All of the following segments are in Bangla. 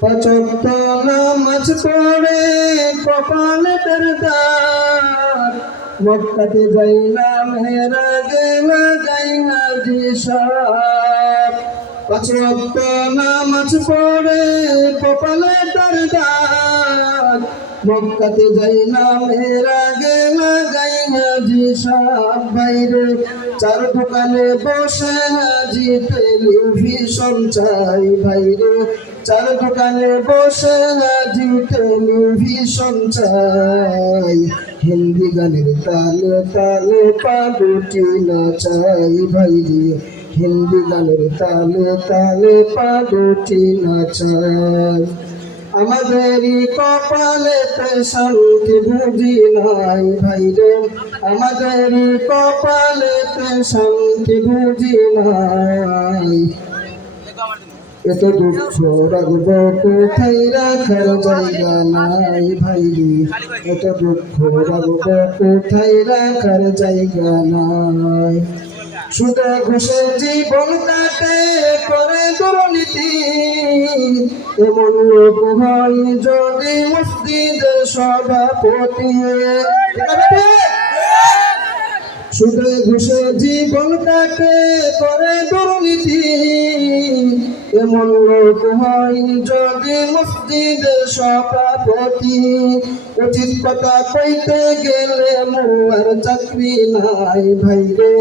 পাঁচ ওয়াক্ত নামাজ পড়ে কপালে তার দাগ, মক্কাতে যাইলাম মেরাজে লাগাই হাজি সাহেব। পাঁচ ওয়াক্ত নামাজ পড়ে কপালে তার দাগ, মক্কাতে যাইলাম মেরাজে লাগাই হাজি সাহেব। বাইরে চার দোকানে বসে হাজি টেলিভিশন চাই, বাইরে চার দোকানে বসে হাজি টেলিভিশন চাই। হিন্দি গানের তালে তালে পাগটি নাচাই ভাইরে, হিন্দি গানের তালে তালে পাগটি নাচাই। আমাদেরই কপালেতে শান্তি বুঝি নাই ভাইরে, আমাদেরই কপালেতে শান্তি বুঝি নাই। এত দুঃখ রাখব কোথায় রাখার জায়গা নাই ভাইরে, এত দুঃখ রাখব কোথায় রাখার জায়গা নাই। সুদে ঘুষে জীবন কাটে করে দুর্নীতি, এমন লোক হয় যদি মসজিদের সভাপতি। সুদে ঘুষে জীবন কাটে করে দুর্নীতি, এমন লোক হয় যদি মসজিদের সভাপতি। উচিত কথা কইতে গেলে মোর চাকরি নাই ভাইরে,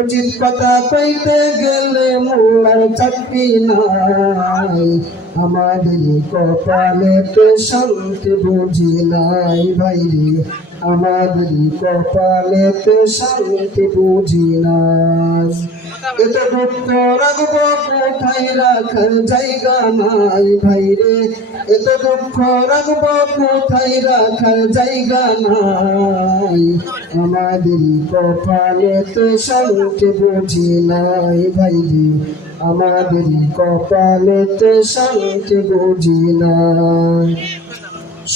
উচিত কথা কইতে গেলে মোর চাকরি নাই। আমাদের কপালেতে শান্তি বুঝি নাই ভাইরে, আমাদের কপালেতে শান্তি বুঝি নাই। এত দুঃখ রাখব কোথায় রাখার জায়গা নাই ভাইরে, এত দুঃখ রাখব কোথায় রাখার জায়গা নাই। আমাদের কপালেতে শান্তি বুঝি নাই ভাইরে, আমাদের কপালেতে শান্তি বুঝি নাই।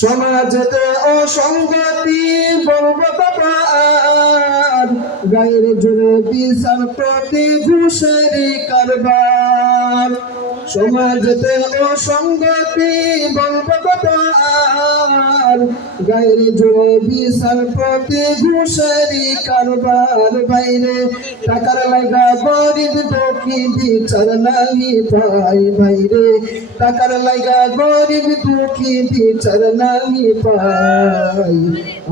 সমাজেতে অসংগতি বলবো বাবা আর, গায়ের জোরে বিচার প্রতি ঘুষেরই কারবার। সমাজেতে অসংগতি বলবো বাবা আর, গায়ের জোরে বিচার প্রতি ঘুষেরই কারবার। বাইরে টাকার লাগা গরিব দুঃখী বিচার নাই পাই ভাইরে, টাকার লাগা গরিব দুঃখী বিচার নাই পাই।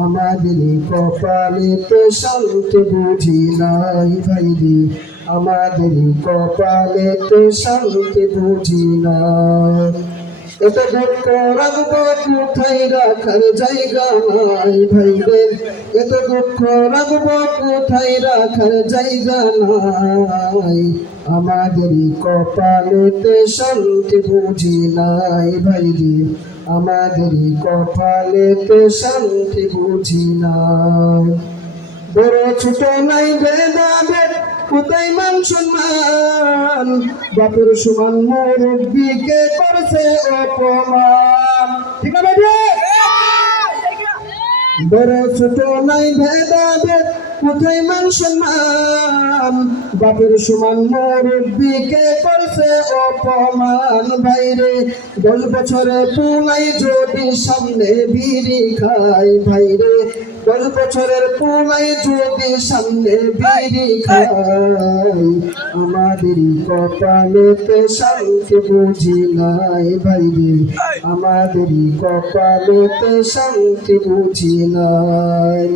আমাদের কপালেতে শান্তি বুঝি নাই ভাইরে, আমাদের কপালেতে শান্তি বুঝি নাই। এত দুঃখ রাখব কোথায় রাখার জায়গা নাই ভাইরে, এত দুঃখ রাখব কোথায় রাখার জায়গা নাই। আমাদের কপালেতে শান্তি বুঝি নাই ভাইরে, আমাদের কপালেতে শান্তি বুঝি নাই। বড় ছোট নাই ভেদাভেদ কোথায় মান সম্মান, বাপের সমান মুরব্বিকে করছে অপমান। ঠিক আছে বড় ছোট নাই ভেদাভেদ কোথায় মান সম্মান, বাপের সমান মুরব্বিকে করছে অপমান। বাইরে 10 বছরে পুলাই যদি সামনে বিড়ি খাই ভাইরে, 10 বছরের পুলাই যদি সামনে বিড়ি খাই। আমাদের কপালেতে শান্তি বুঝি নাই ভাইরে, আমাদের কপালেতে শান্তি বুঝি নাই।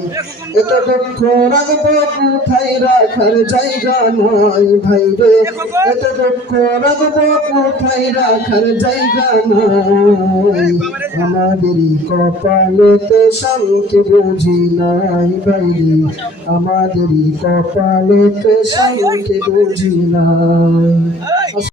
এত দুঃখ রাখব কোথায় রাখার জায়গা নাই ভাইরে, এত দুঃখ রাখব কোথায় রাখার জায়গা নাই। আমাদের কপালেতে শান্তি বুঝি নাই ভাইরে, আমাদের কপালেতে শান্তি বুঝি নাই।